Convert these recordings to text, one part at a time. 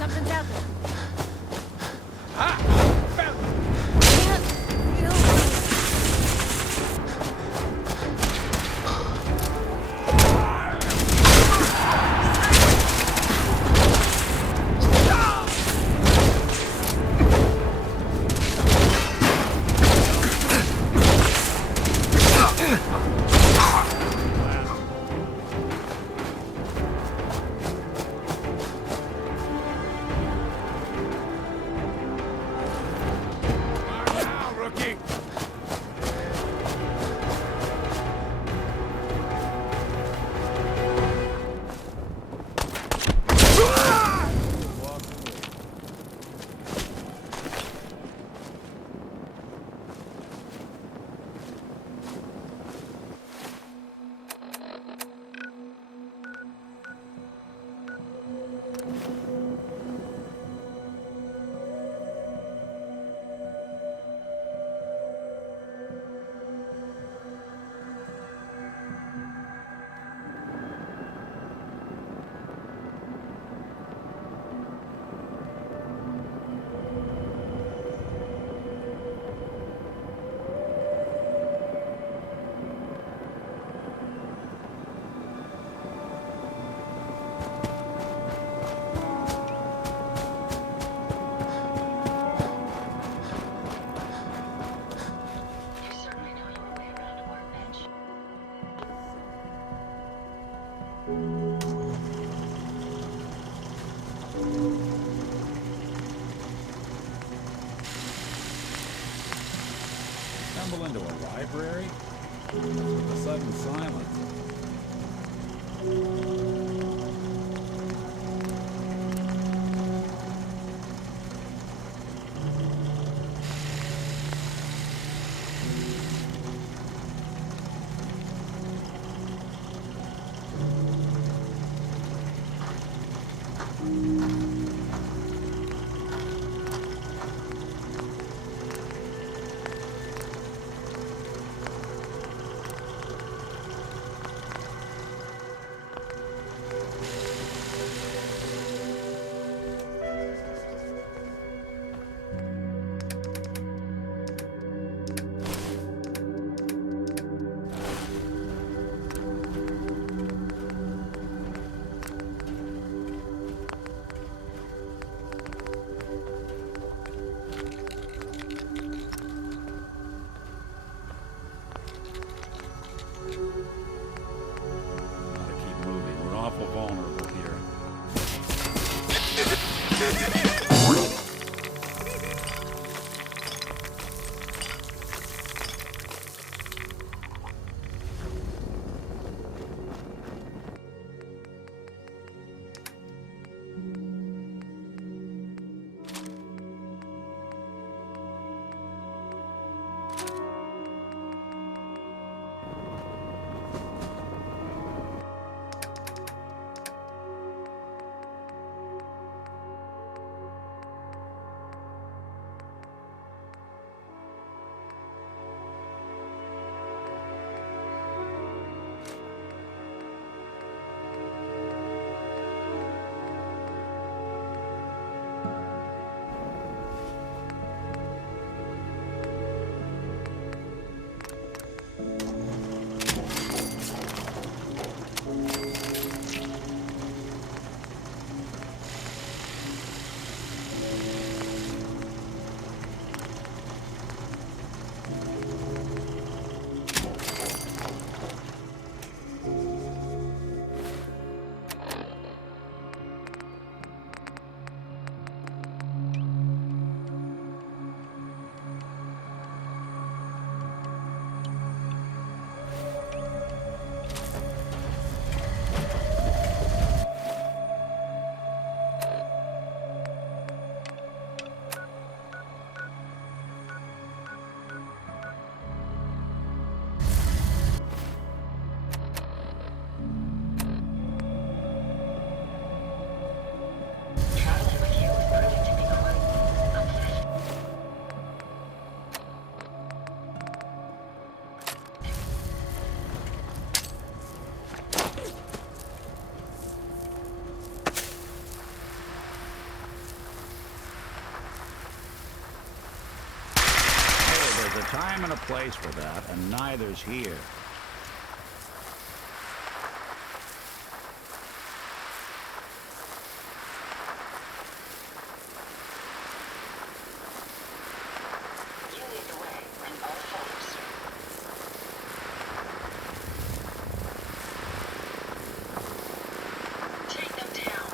Something's out there. Stumble into a library with a sudden silence. time and a place for that, and neither's here. You lead the way, and all follows. Take them down.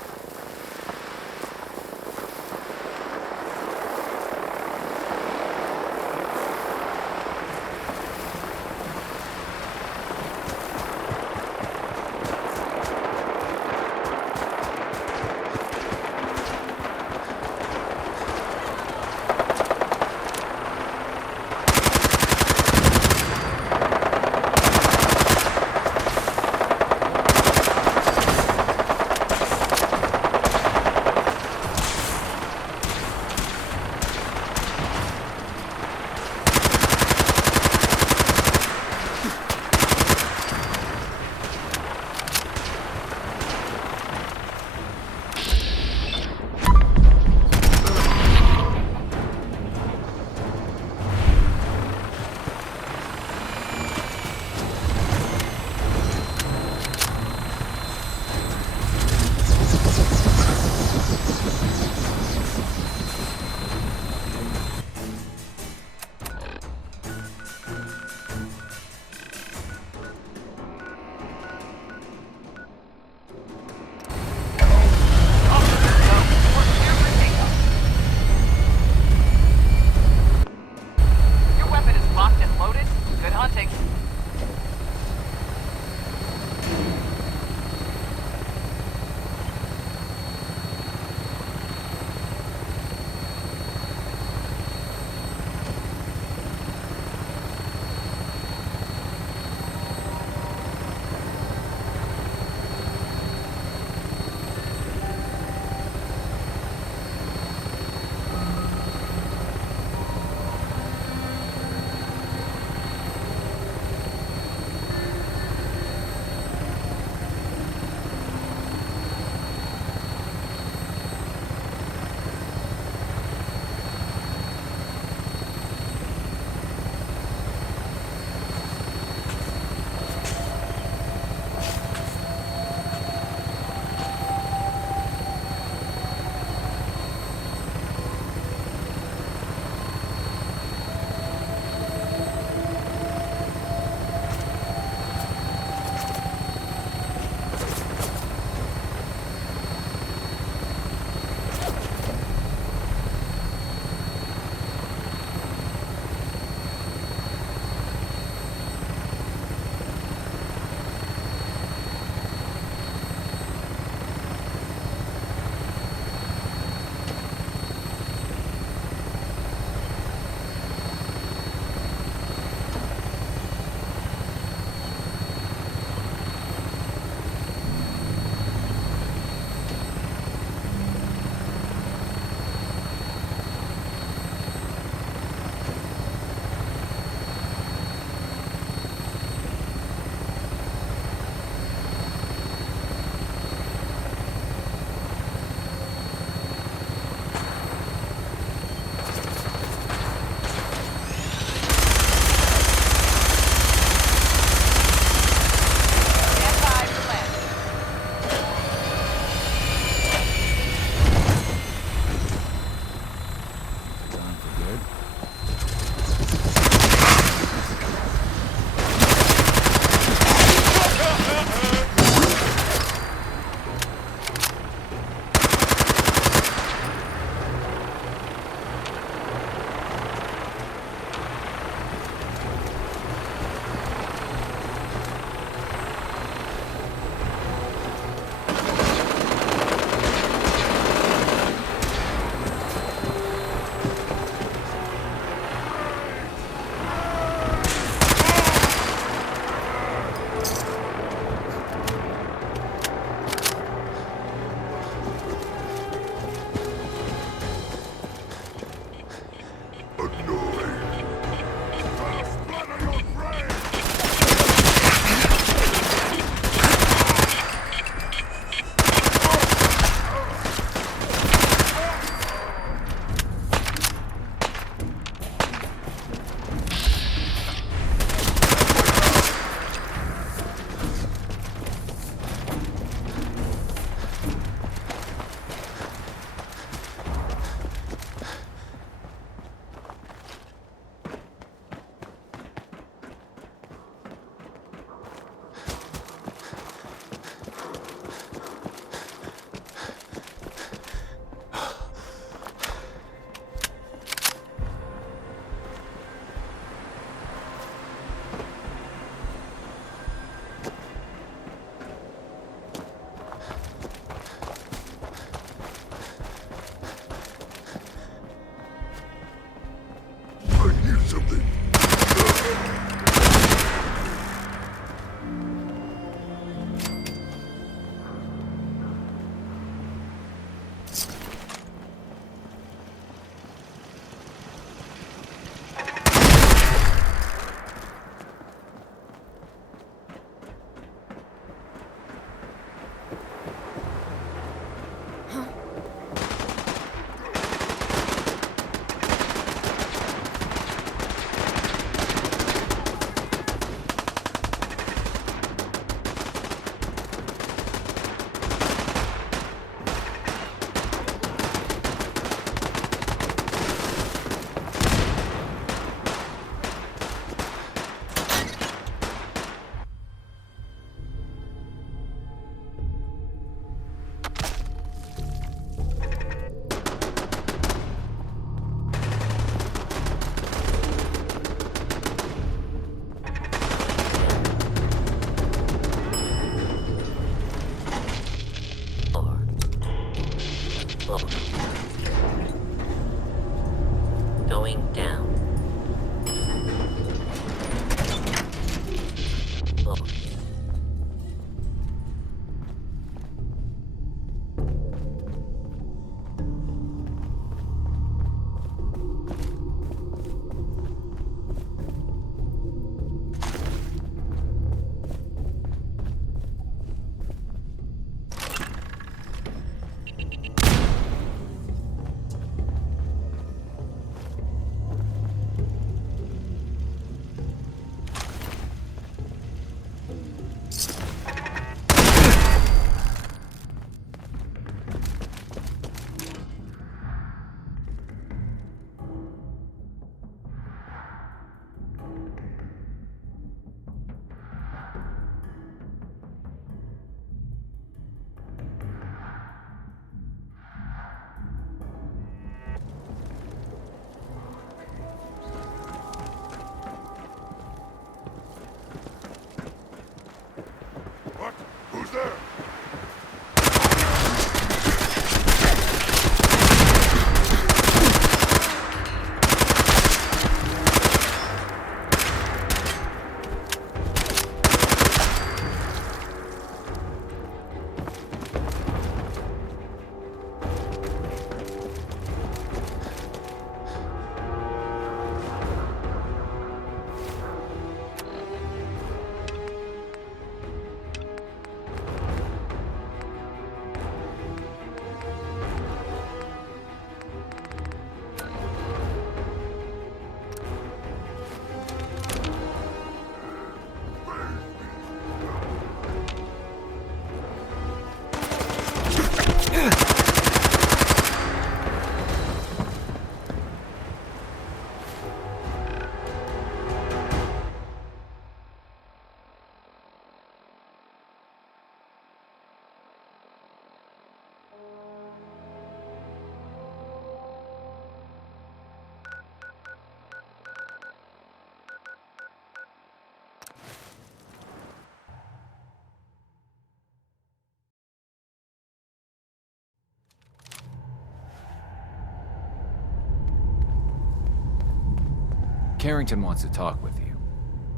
Carrington wants to talk with you.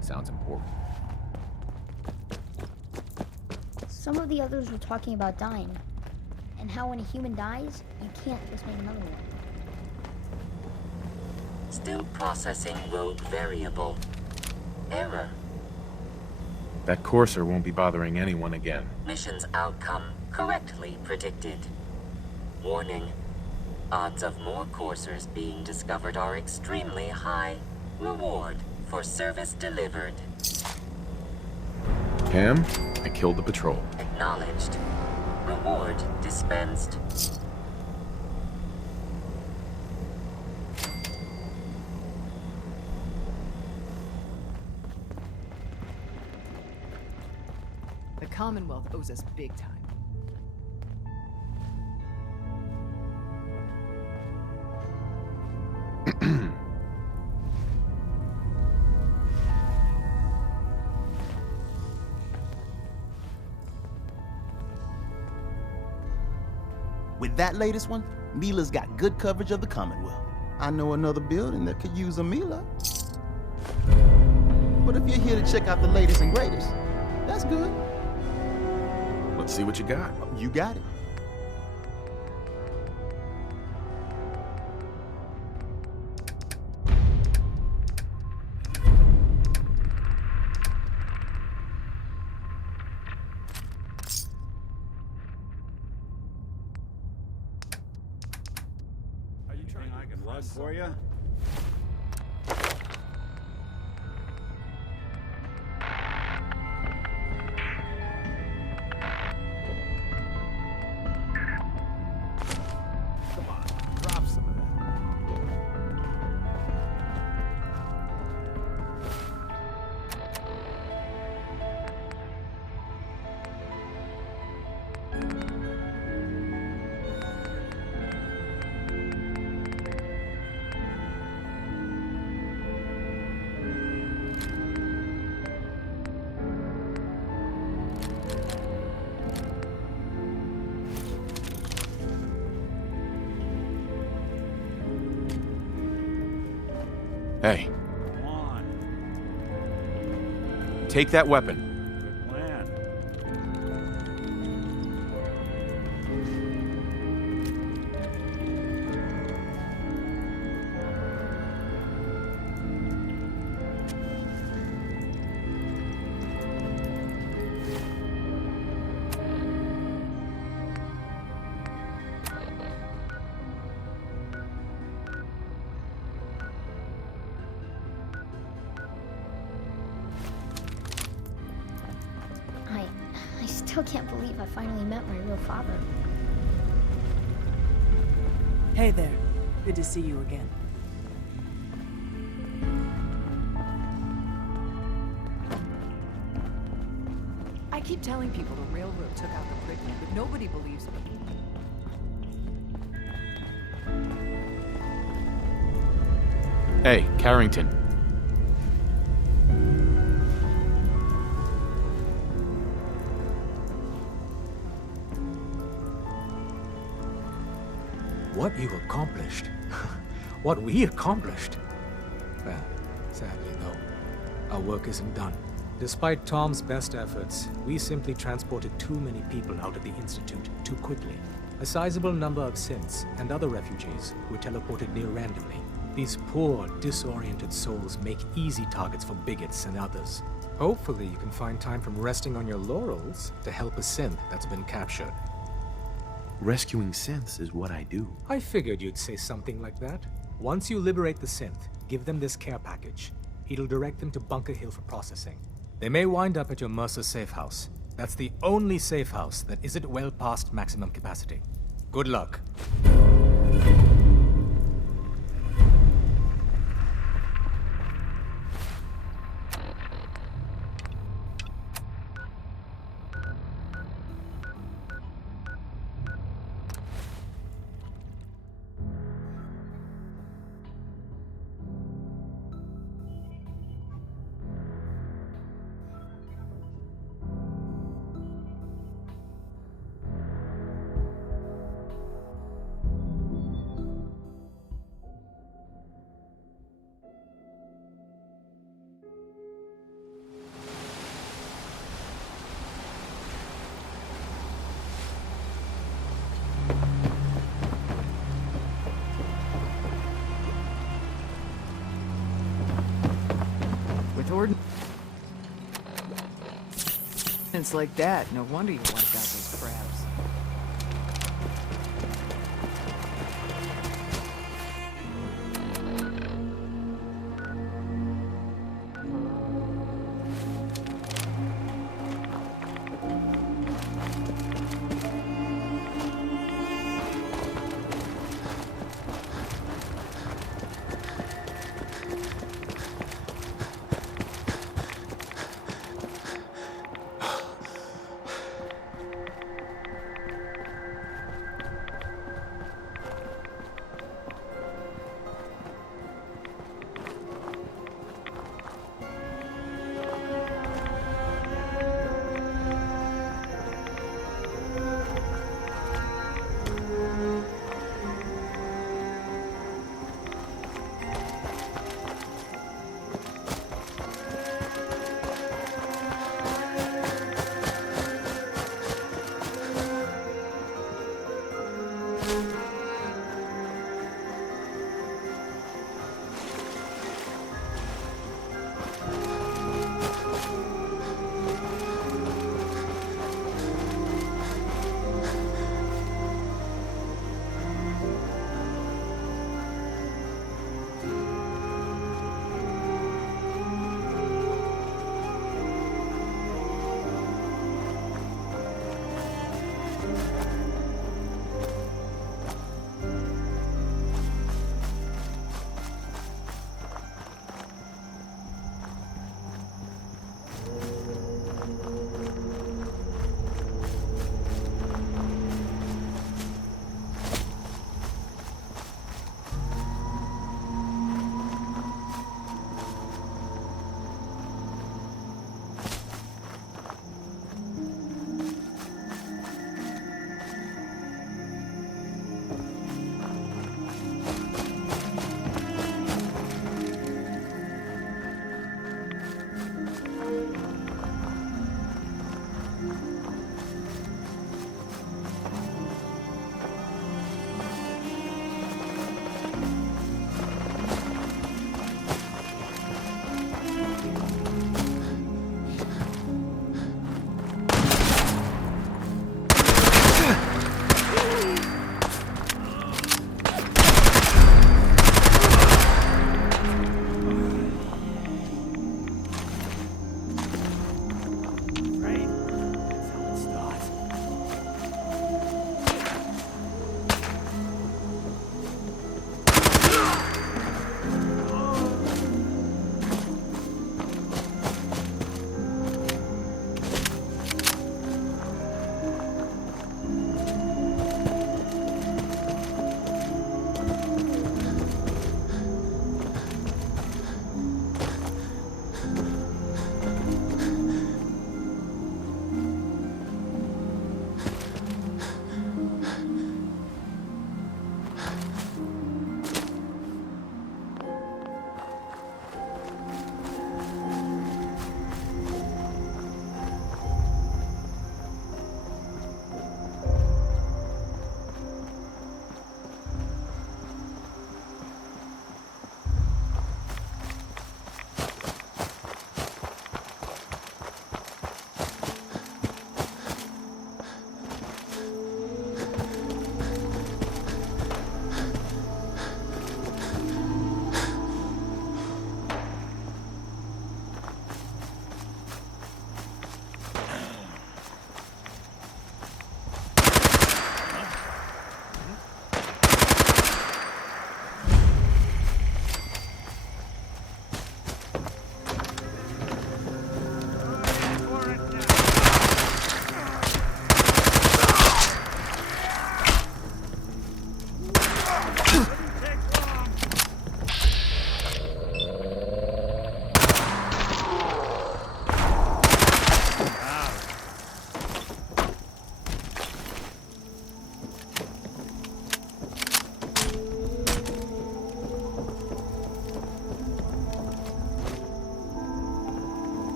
Sounds important. Some of the others were talking about dying, and how when a human dies, you can't just make another one. Still processing rogue variable. Error. That courser won't be bothering anyone again. Mission's outcome correctly predicted. Warning. Odds of more coursers being discovered are extremely high. Reward for service delivered. Cam, I killed the patrol. Acknowledged. Reward dispensed. The Commonwealth owes us big time. With that latest one, Mila's got good coverage of the Commonwealth. I know another building that could use a Mila. But if you're here to check out the latest and greatest, that's good. Let's see what you got. You got it. Are you trying I can to run run for you? Come on, drop some of that. Hey, Come on. take that weapon. Good plan. I still can't believe I finally met my real father. Hey there. Good to see you again. I keep telling people the railroad took out the Prickly, but nobody believes me. Hey, Carrington. What you accomplished. What we accomplished. Well, sadly though, our work isn't done. Despite Tom's best efforts, we simply transported too many people out of the Institute too quickly. A sizable number of synths and other refugees were teleported near randomly. These poor, disoriented souls make easy targets for bigots and others. Hopefully you can find time from resting on your laurels to help a synth that's been captured. Rescuing synths is what I do. I figured you'd say something like that. Once you liberate the synth, give them this care package. It'll direct them to Bunker Hill for processing. They may wind up at your Mercer safe house. That's the only safe house that isn't well past maximum capacity. Good luck. With ordnance like that, no wonder you wiped out those crabs.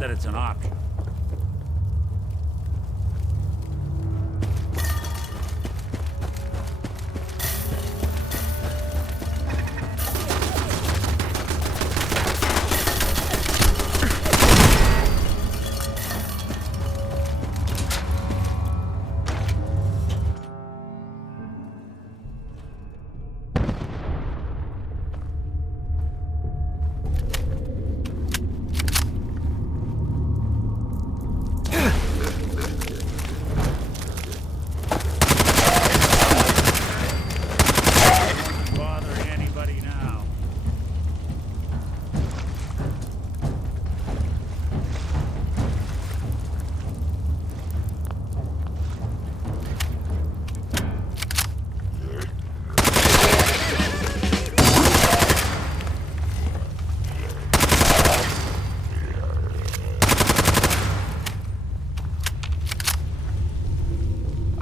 that it's an option. Bothering anybody now?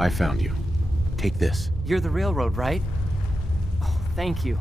I found you. Take this. You're the railroad, right? Oh, thank you.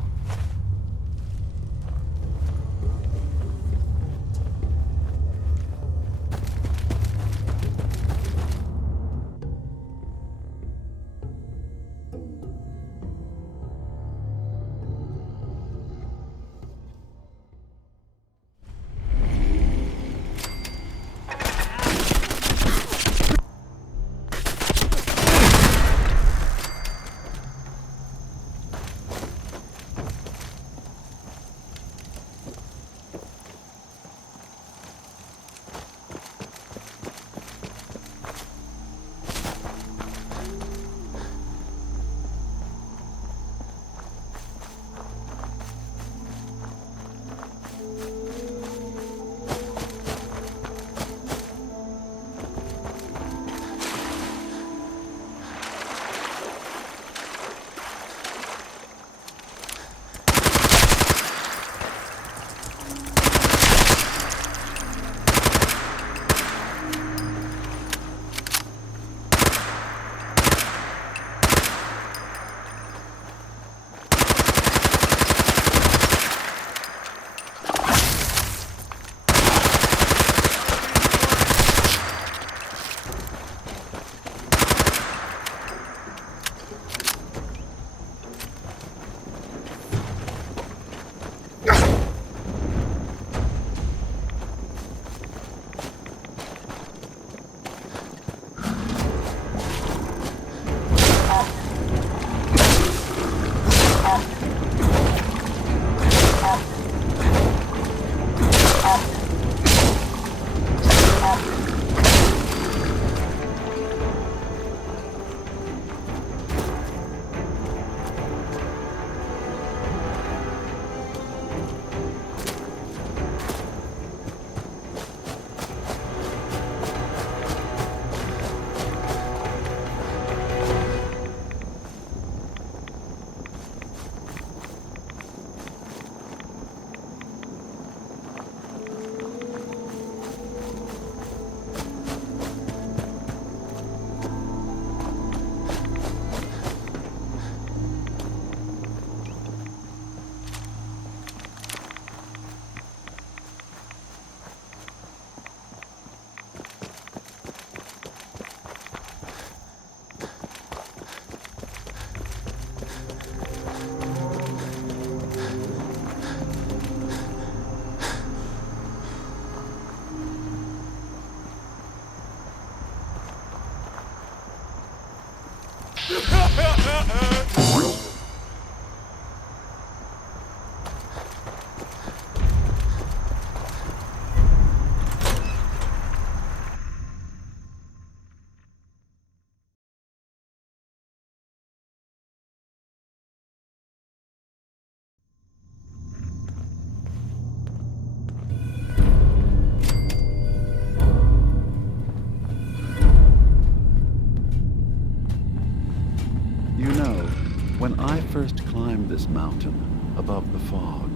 When I first climbed this mountain above the fog,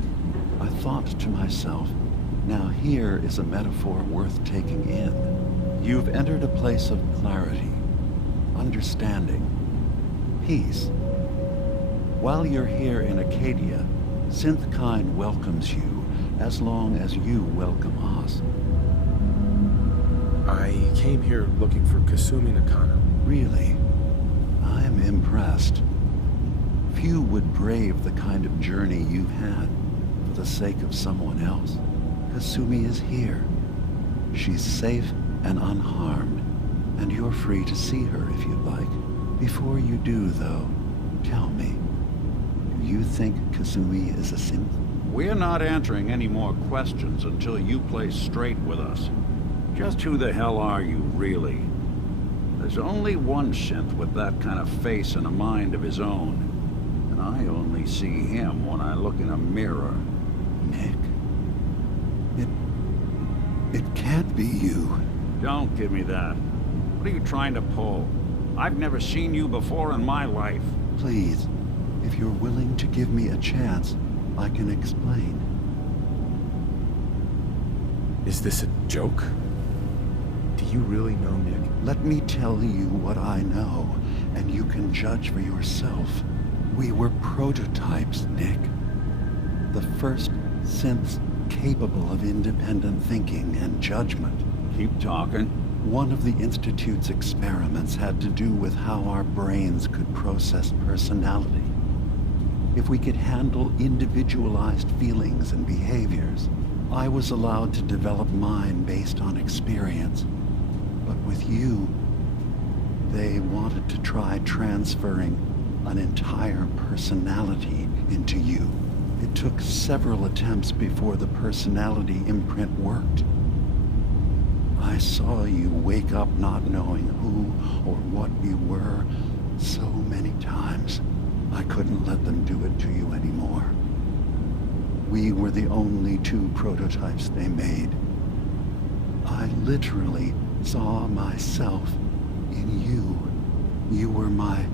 I thought to myself, now here is a metaphor worth taking in. You've entered a place of clarity, understanding, peace. While you're here in Arcadia, Synthkind welcomes you as long as you welcome us. I came here looking for Kasumi Nakano. Really? I am impressed. Few would brave the kind of journey you've had for the sake of someone else. Kasumi is here. She's safe and unharmed, and you're free to see her if you'd like. Before you do, though, tell me, do you think Kasumi is a synth? We're not answering any more questions until you play straight with us. Just who the hell are you, really? There's only one synth with that kind of face and a mind of his own. And I only see him when I look in a mirror. Nick? It can't be you. Don't give me that. What are you trying to pull? I've never seen you before in my life. Please, if you're willing to give me a chance, I can explain. Is this a joke? Do you really know Nick? Let me tell you what I know, and you can judge for yourself. We were prototypes, Nick. The first synths capable of independent thinking and judgment. Keep talking. One of the Institute's experiments had to do with how our brains could process personality. If we could handle individualized feelings and behaviors, I was allowed to develop mine based on experience. But with you, they wanted to try transferring an entire personality into you. It took several attempts before the personality imprint worked. I saw you wake up not knowing who or what you were so many times. I couldn't let them do it to you anymore. We were the only two prototypes they made. I literally saw myself in you. You were my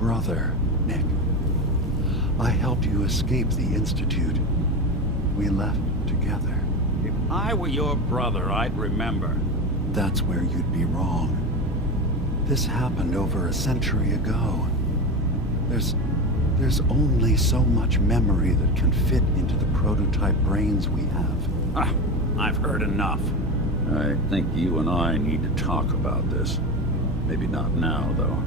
brother, Nick. I helped you escape the Institute. We left together. If I were your brother, I'd remember. That's where you'd be wrong. This happened over a century ago. There's only so much memory that can fit into the prototype brains we have. Ah, I've heard enough. I think you and I need to talk about this. Maybe not now, though.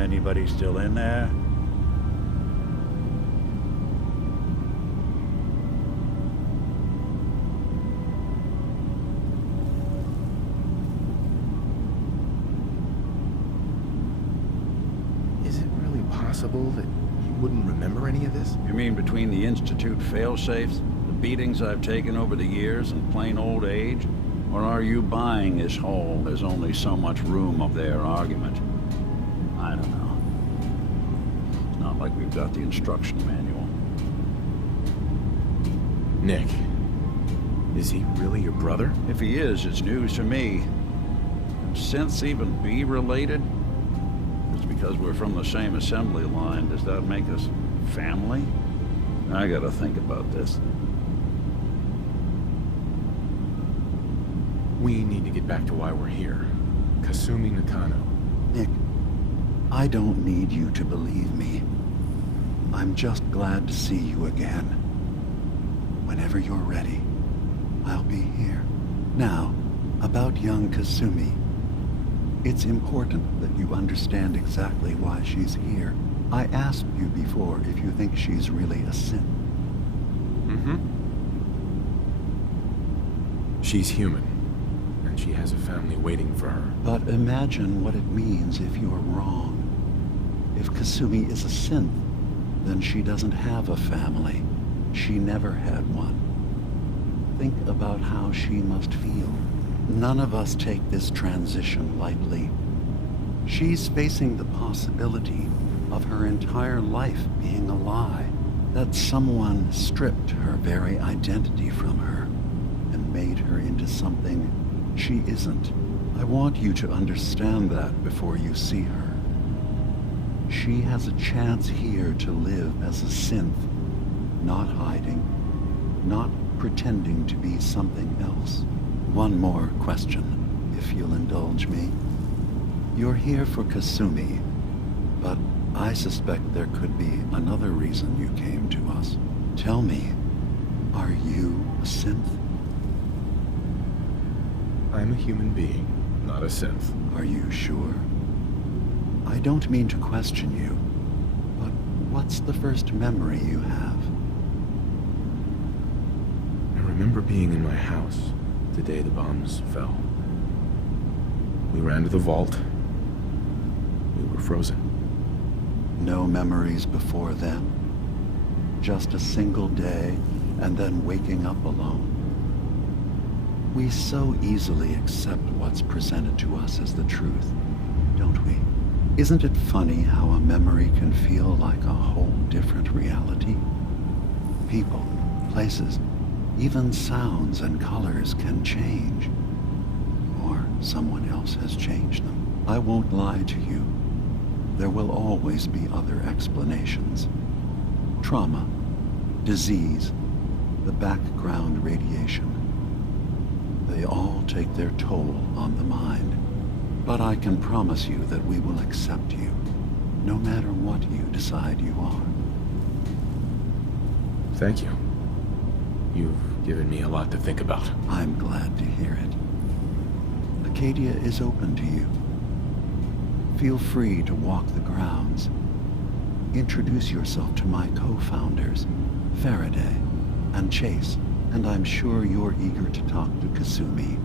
Anybody still in there? Is it really possible that you wouldn't remember any of this? You mean between the Institute failsafes, the beatings I've taken over the years, and plain old age? Or are you buying this whole "there's only so much room" of their argument? I don't know. It's not like we've got the instruction manual. Nick, is he really your brother? If he is, it's news to me. Can synths even be related? Just because we're from the same assembly line, does that make us family? I gotta think about this. We need to get back to why we're here. Kasumi Nakano. Nick, I don't need you to believe me. I'm just glad to see you again. Whenever you're ready, I'll be here. Now, about young Kasumi. It's important that you understand exactly why she's here. I asked you before if you think she's really a synth. Mm-hmm. She's human, and she has a family waiting for her. But imagine what it means if you're wrong. If Kasumi is a synth, then she doesn't have a family. She never had one. Think about how she must feel. None of us take this transition lightly. She's facing the possibility of her entire life being a lie, that someone stripped her very identity from her and made her into something she isn't. I want you to understand that before you see her. She has a chance here to live as a synth, not hiding, not pretending to be something else. One more question, if you'll indulge me. You're here for Kasumi, but I suspect there could be another reason you came to us. Tell me, are you a synth? I'm a human being, not a synth. Are you sure? I don't mean to question you, but what's the first memory you have? I remember being in my house the day the bombs fell. We ran to the vault. We were frozen. No memories before then? Just a single day, and then waking up alone? We so easily accept what's presented to us as the truth, don't we? Isn't it funny how a memory can feel like a whole different reality? People, places, even sounds and colors can change. Or someone else has changed them. I won't lie to you. There will always be other explanations. Trauma, disease, the background radiation. They all take their toll on the mind. But I can promise you that we will accept you, no matter what you decide you are. Thank you. You've given me a lot to think about. I'm glad to hear it. Arcadia is open to you. Feel free to walk the grounds. Introduce yourself to my co-founders, Faraday and Chase, and I'm sure you're eager to talk to Kasumi.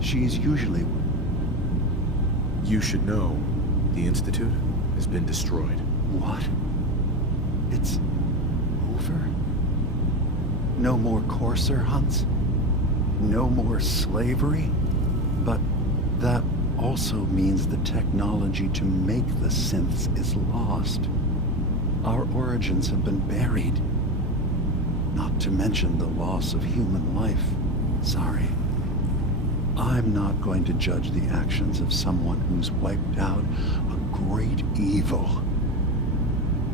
She's usually... You should know, the Institute has been destroyed. What? It's over? No more courser hunts? No more slavery? But that also means the technology to make the synths is lost. Our origins have been buried. Not to mention the loss of human life. Sorry. I'm not going to judge the actions of someone who's wiped out a great evil.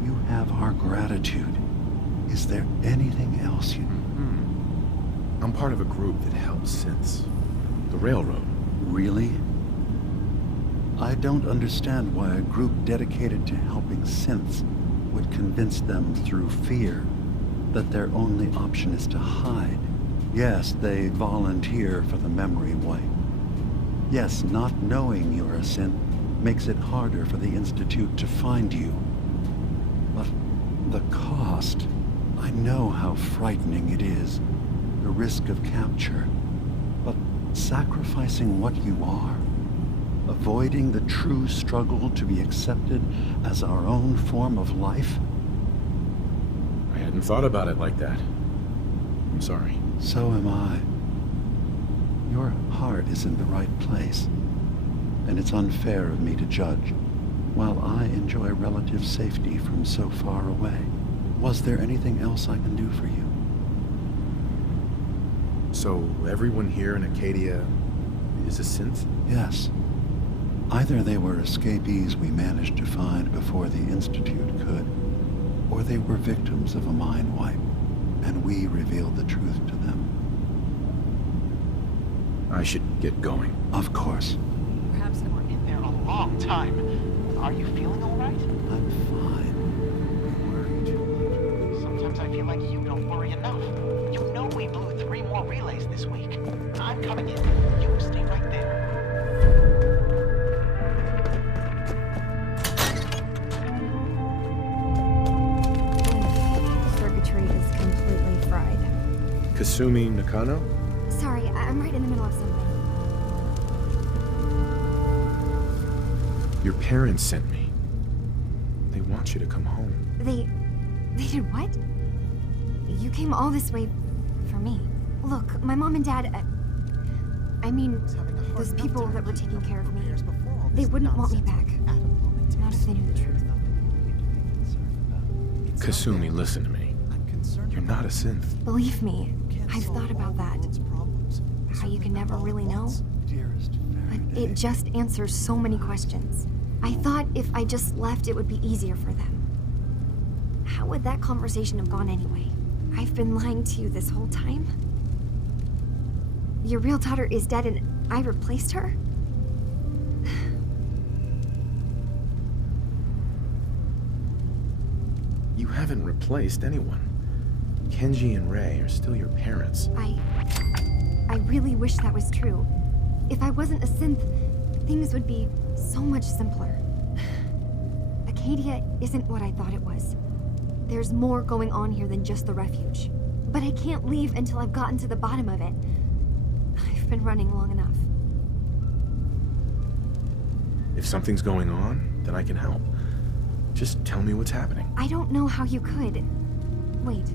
You have our gratitude. Is there anything else you... I'm part of a group that helps synths. The Railroad. Really? I don't understand why a group dedicated to helping synths would convince them through fear that their only option is to hide. Yes, they volunteer for the memory wipe. Yes, not knowing you're a synth makes it harder for the Institute to find you. But the cost, I know how frightening it is, the risk of capture. But sacrificing what you are, avoiding the true struggle to be accepted as our own form of life? I hadn't thought about it like that. I'm sorry. So am I. Your heart is in the right place, and it's unfair of me to judge, while I enjoy relative safety from so far away. Was there anything else I can do for you? So everyone here in Arcadia is a synth? Yes. Either they were escapees we managed to find before the Institute could, or they were victims of a mind wipe, and we revealed the truth to them. I should get going. Of course. Perhaps they were in there a long time. Are you feeling all right? I'm fine. I'm worried. Sometimes I feel like you don't worry enough. You know we blew 3 more relays this week. I'm coming in. You stay right there. Circuitry is completely fried. Kasumi Nakano? Sorry, I'm right in the middle of something. Your parents sent me. They want you to come home. They did what? You came all this way for me. Look, my mom and dad, I mean, those people that were taking care of me, they wouldn't want me back. Not if they knew the truth. Kasumi, listen to me. You're not a synth. Believe me, I've thought about that. How you can never really know. But it just answers so many questions. I thought if I just left, it would be easier for them. How would that conversation have gone anyway? I've been lying to you this whole time? Your real daughter is dead and I replaced her? You haven't replaced anyone. Kenji and Ray are still your parents. I really wish that was true. If I wasn't a synth, things would be so much simpler. Arcadia isn't what I thought it was. There's more going on here than just the refuge. But I can't leave until I've gotten to the bottom of it. I've been running long enough. If something's going on, then I can help. Just tell me what's happening. I don't know how you could. Wait.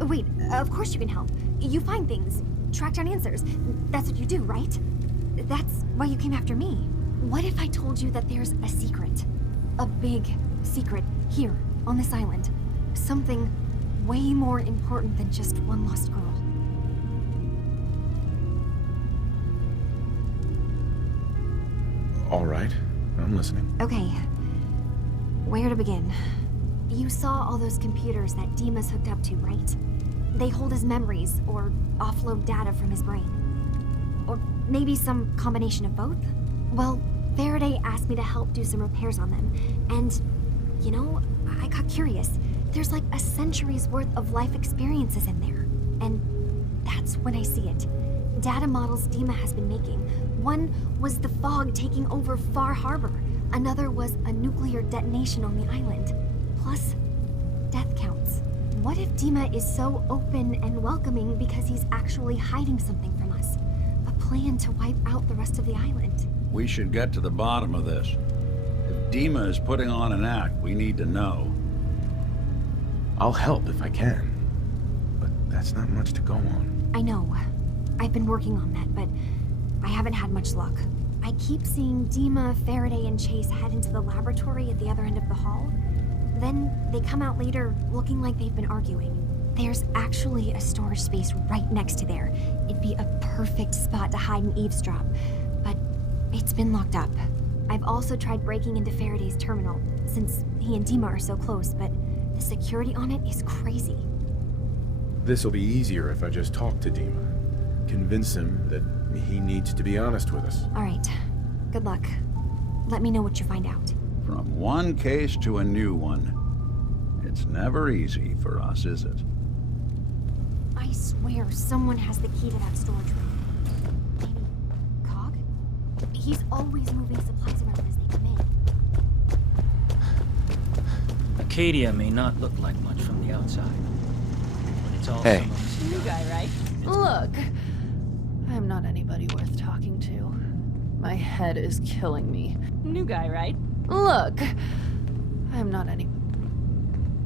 Wait, of course you can help. You find things, track down answers. That's what you do, right? That's why you came after me. What if I told you that there's a secret? A big secret here, on this island. Something way more important than just one lost girl. All right, I'm listening. Okay. Where to begin? You saw all those computers that Dima's hooked up to, right? They hold his memories, or offload data from his brain. Or maybe some combination of both? Well, Faraday asked me to help do some repairs on them, and, you know, I got curious. There's like a century's worth of life experiences in there, and that's when I see it. Data models Dima has been making. One was the fog taking over Far Harbor. Another was a nuclear detonation on the island. Plus, death counts. What if Dima is so open and welcoming because he's actually hiding something from us? A plan to wipe out the rest of the island. We should get to the bottom of this. If Dima is putting on an act, we need to know. I'll help if I can. But that's not much to go on. I know. I've been working on that, but I haven't had much luck. I keep seeing Dima, Faraday, and Chase head into the laboratory at the other end of the hall. Then they come out later looking like they've been arguing. There's actually a storage space right next to there. It'd be a perfect spot to hide and eavesdrop, but it's been locked up. I've also tried breaking into Faraday's terminal, since he and Dima are so close, but the security on it is crazy. This'll be easier if I just talk to Dima. Convince him that he needs to be honest with us. All right. Good luck. Let me know what you find out. From one case to a new one. It's never easy for us, is it? I swear someone has the key to that storage room. Maybe Cog? He's always moving supplies around as they come in. Arcadia may not look like much from the outside, but it's all Hey. New guy, right? Look, I'm not anybody worth talking to. My head is killing me. New guy, right? Look, I'm not any...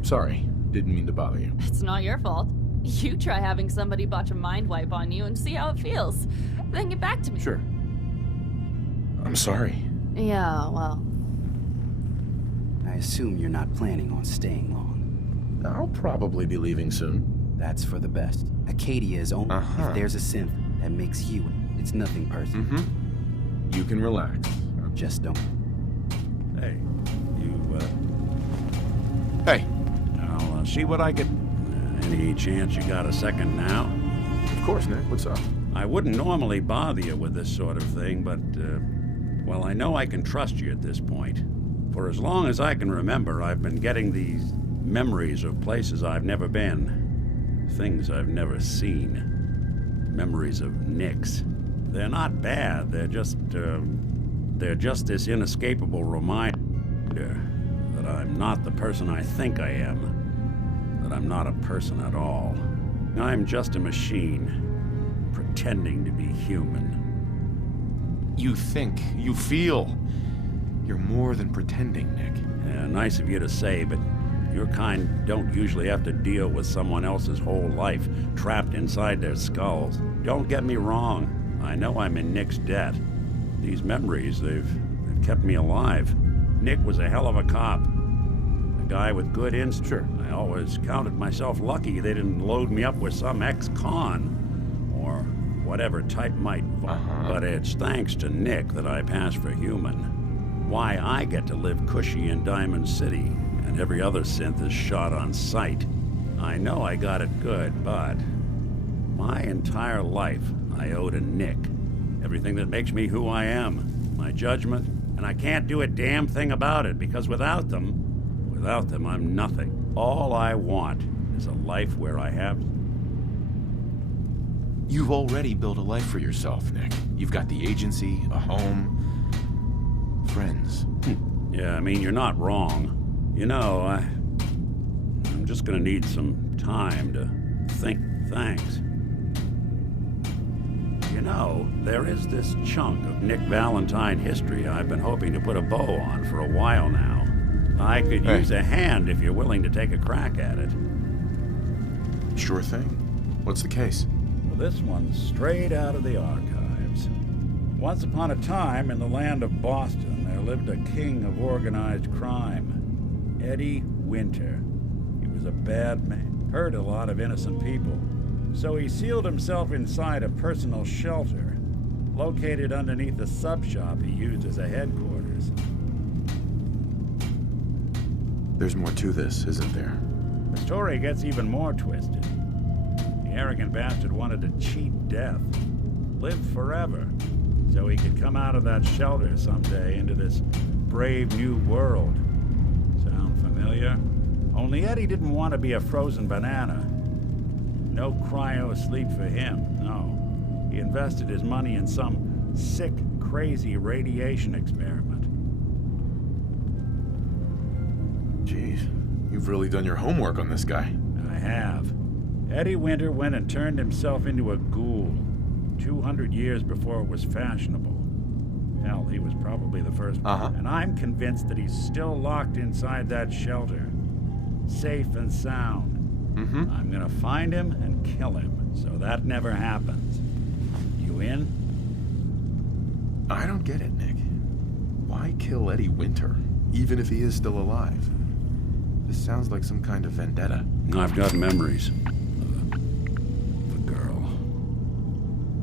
Sorry, didn't mean to bother you. It's not your fault. You try having somebody botch a mind wipe on you and see how it feels. Then get back to me. Sure. I'm sorry. Yeah, well... I assume you're not planning on staying long. I'll probably be leaving soon. That's for the best. Arcadia is only if there's a synth that makes you. It's nothing personal. You can relax. Just don't. Hey, Hey. I'll see what I can... any chance you got a second now? Of course, Nick. What's up? I wouldn't normally bother you with this sort of thing, but, well, I know I can trust you at this point. For as long as I can remember, I've been getting these memories of places I've never been. Things I've never seen. Memories of Nick's. They're not bad, they're just this inescapable reminder that I'm not the person I think I am. That I'm not a person at all. I'm just a machine, pretending to be human. You think, you feel. You're more than pretending, Nick. Yeah, nice of you to say, but your kind don't usually have to deal with someone else's whole life trapped inside their skulls. Don't get me wrong. I know I'm in Nick's debt. These memories, they've kept me alive. Nick was a hell of a cop. A guy with good instincts. Sure. I always counted myself lucky they didn't load me up with some ex-con or whatever type might. But it's thanks to Nick that I pass for human. Why I get to live cushy in Diamond City and every other synth is shot on sight. I know I got it good, but my entire life I owe to Nick. Everything that makes me who I am, my judgment, and I can't do a damn thing about it, because without them, I'm nothing. All I want is a life where I have... You've already built a life for yourself, Nick. You've got the agency, a home, friends. Yeah, I mean, you're not wrong. You know, I'm just gonna need some time to think. Thanks. You know, there is this chunk of Nick Valentine history I've been hoping to put a bow on for a while now. I could use a hand if you're willing to take a crack at it. Sure thing. What's the case? Well, this one's straight out of the archives. Once upon a time, in the land of Boston, there lived a king of organized crime, Eddie Winter. He was a bad man, hurt a lot of innocent people. So he sealed himself inside a personal shelter, located underneath the sub-shop he used as a headquarters. There's more to this, isn't there? The story gets even more twisted. The arrogant bastard wanted to cheat death, live forever, so he could come out of that shelter someday into this brave new world. Sound familiar? Only Eddie didn't want to be a frozen banana. No cryo sleep for him, no. He invested his money in some sick, crazy radiation experiment. Jeez, you've really done your homework on this guy. I have. Eddie Winter went and turned himself into a ghoul 200 years before it was fashionable. Hell, he was probably the first one. And I'm convinced that he's still locked inside that shelter. Safe and sound. I'm gonna find him and kill him, so that never happens. You in? I don't get it, Nick. Why kill Eddie Winter, even if he is still alive? This sounds like some kind of vendetta. I've got memories of a girl.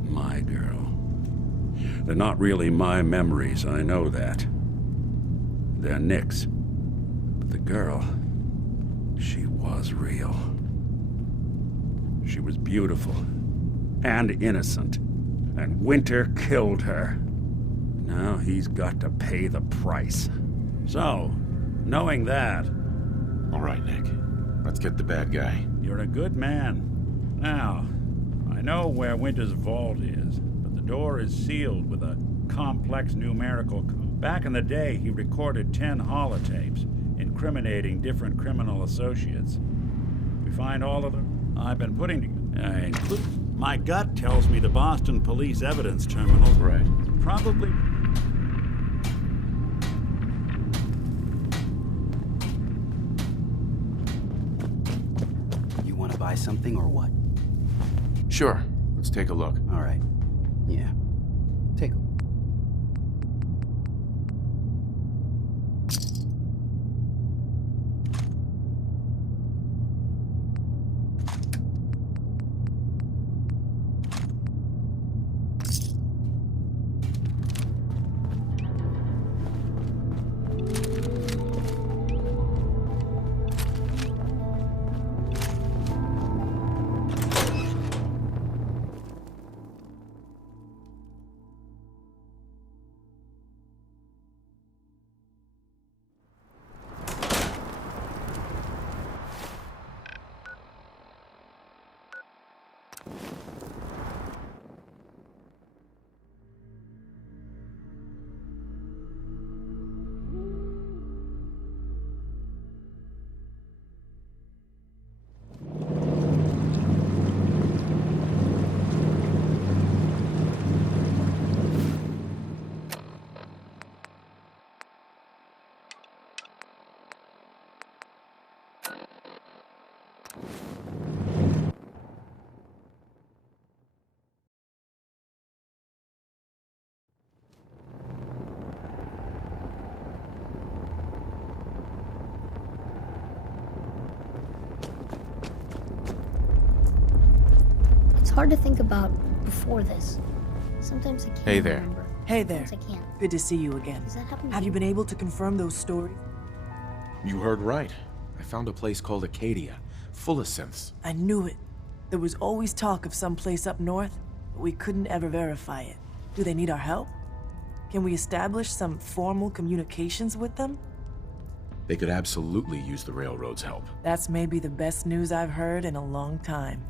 My girl. They're not really my memories, I know that. They're Nick's. But the girl, she was real. She was beautiful and innocent, and Winter killed her. Now he's got to pay the price. So, knowing that... All right, Nick. Let's get the bad guy. You're a good man. Now, I know where Winter's vault is, but the door is sealed with a complex numerical code. Back in the day, he recorded 10 holotapes, incriminating different criminal associates. We find all of them. I've been putting together. My gut tells me the Boston Police Evidence Terminal. Right. Probably. You want to buy something or what? Sure. Let's take a look. All right. Yeah. Take a look. It's hard to think about before this. Sometimes I can't Hey there. remember. Hey there. Sometimes I can't. Good to see you again. Does that happen to Have you you? been able to confirm those stories? You heard right. I found a place called Arcadia, full of synths. I knew it. There was always talk of some place up north, but we couldn't ever verify it. Do they need our help? Can we establish some formal communications with them? They could absolutely use the railroad's help. That's maybe the best news I've heard in a long time.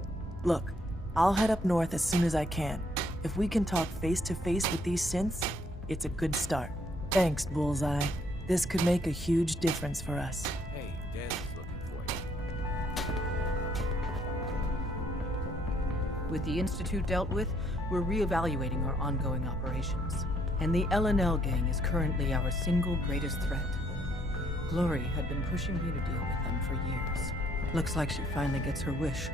Look, I'll head up north as soon as I can. If we can talk face to face with these synths, it's a good start. Thanks, Bullseye. This could make a huge difference for us. Hey, Des is looking for you. With the Institute dealt with, we're reevaluating our ongoing operations. And the L&L gang is currently our single greatest threat. Glory had been pushing me to deal with them for years. Looks like she finally gets her wish.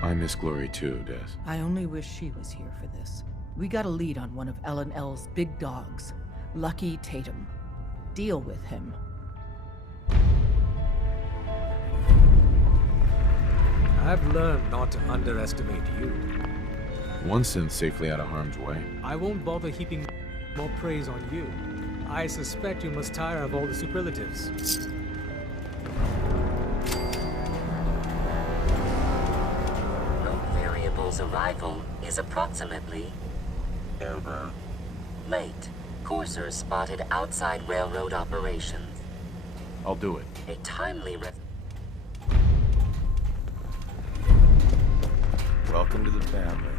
I miss Glory too, Des. I only wish she was here for this. We got a lead on one of L&L's big dogs, Lucky Tatum. Deal with him. I've learned not to underestimate you. One synth safely out of harm's way. I won't bother heaping more praise on you. I suspect you must tire of all the superlatives. Rogue Variable's arrival is approximately late. Coursers spotted outside railroad operations. I'll do it. A timely Welcome to the family.